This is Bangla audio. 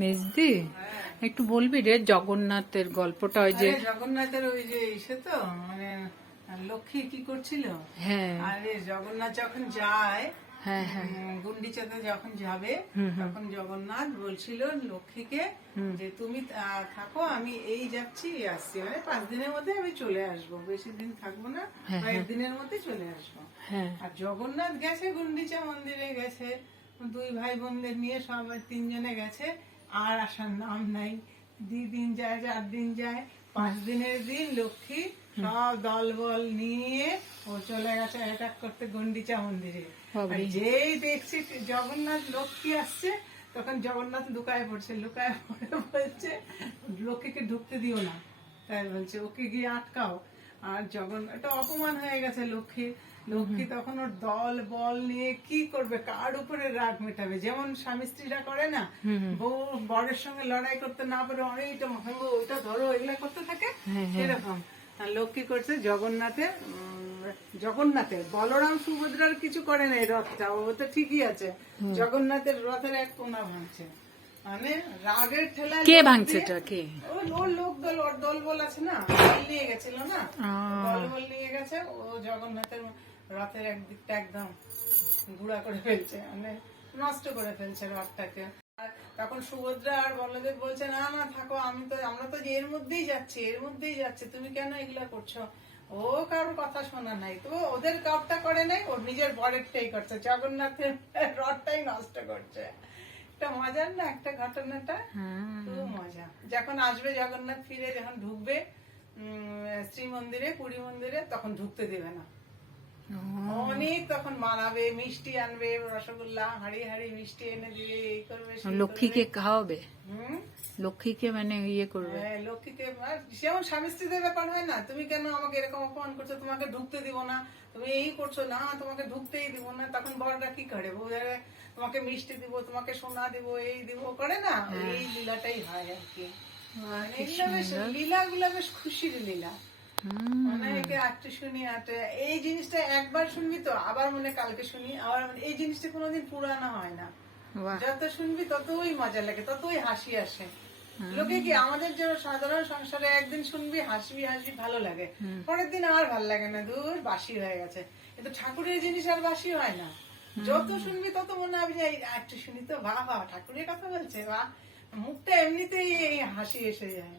মেজদি, একটু বলবি রে জগন্নাথের গল্পটা? ওই যে জগন্নাথের ওই যে ইসে তো মানে লক্ষ্মী কি করছিল। হ্যাঁ আরে জগন্নাথ যখন যায়, হ্যাঁ হ্যাঁ গুন্ডিচাতে যখন যাবে, তখন জগন্নাথ বলছিল লক্ষ্মীকে যে তুমি থাকো, আমি এই যাচ্ছি এই আসছি, মানে 5 দিনের মধ্যে আমি চলে আসবো, বেশি দিন থাকবো না, কয়েকদিনের মধ্যে চলে আসবো। হ্যাঁ আর জগন্নাথ গেছে গুন্ডিচা মন্দিরে গেছে, 2 ভাই বোনদের নিয়ে সবাই 3 জনে গেছে, আর আসার নাম নাই। 2 দিন যায়, 4 দিন যায়, 5 দিনের দিন লক্ষ্মী সব দলবল নিয়ে ও চলে গেছে অ্যাটাক করতে গুন্ডিচা মন্দিরে। আর যেই দেখছি জগন্নাথ লক্ষ্মী আসছে, তখন জগন্নাথ লুকায় পড়ছে, লুকায় পড়ে বলছে লক্ষ্মীকে ঢুকতে দিও না, তাই বলছে ওকে গিয়ে আটকাও। আর এটা অপমান হয়ে গেছে লক্ষ্মী। লক্ষ্মী তখন ওর দল বল নিয়ে কি করবে, কার উপরে রাগ মেটাবে, যেমন স্বামী স্ত্রীরা করে না, বউ বরের সঙ্গে লড়াই করতে না পারে অনেকটা ভাঙবো, ওইটা ধরো, এগুলা করতে থাকে, সেরকম। আর লক্ষ্মী করছে জগন্নাথের বলরাম সুভদ্রার কিছু করে না, এই রথটা ও তো ঠিকই আছে, জগন্নাথের রথের এক কোনা ভাঙছে, মানে রাগের ঠেলায়। কে ভাঙছে এটা? কে? ওর লোক দল, ওর দল বল আছে না, দল নিয়ে গেছিল না, দল বল নিয়ে গেছে, ও জগন্নাথের রথের একদিকটা একদম গুঁড়া করে ফেলছে, মানে নষ্ট করে ফেলছে রথটাকে। আর তখন সুভদ্রা আর বলদেব বলছে না না থাকো, আমরা তো এর মধ্যেই যাচ্ছি, তুমি কেন এগুলা করছো? ও কারোর কথা শোনা নাই, তো ওদের কাপটা করে নাই, ওর নিজের বরেরটাই করছে, জগন্নাথের রথটাই নষ্ট করছে। একটা মজার না একটা ঘটনাটা, খুব মজা। যখন আসবে জগন্নাথ ফিরে, যখন ঢুকবে শ্রীমন্দিরে, পুরী মন্দিরে, তখন ঢুকতে দেবে না, অনেক তখন মানাবে, মিষ্টি আনবে, রসগোল্লা হাড়ি হাড়ি মিষ্টি এনে দিবে, এই করবে লক্ষ্মীকে খাওয়াবে, লক্ষ্মীকে মানে ইয়ে করবে। হ্যাঁ, লক্ষ্মীকে যেমন স্বামী স্ত্রীদের ব্যাপার হয় না, তুমি কেন আমাকে এরকম অপমান করছো, তোমাকে ঢুকতে দিব না, তুমি এই করছো না, তোমাকে ঢুকতেই দিব না, তখন বড়রা কি করে, বউরা তোমাকে মিষ্টি দিব, তোমাকে সোনা দিব, এই দিব করে না, এই লীলাটাই হয় আর কি। লীলাগুলো বেশ খুশির লীলা, মানে আটটু শুনি এই জিনিসটা একবার শুনবি তো আবার মনে কালকে শুনি, আবার এই জিনিসটা কোনোদিন পুরানো হয় না, যত শুনবি ততই মজা লাগে, ততই হাসি আসে। লোকে কি আমাদের যে সাধারণ সংসারে একদিন শুনবি হাসবি ভালো লাগে, পরের দিন আর ভালো লাগে না, দূর বাসি হয়ে গেছে। কিন্তু ঠাকুরের জিনিস আর বাসি হয় না, যত শুনবি তত মনে হবে যে একটু শুনি তো, বাহ ঠাকুরের কথা বলছে, বাহ, মুখটা এমনিতেই হাসি এসে যায়।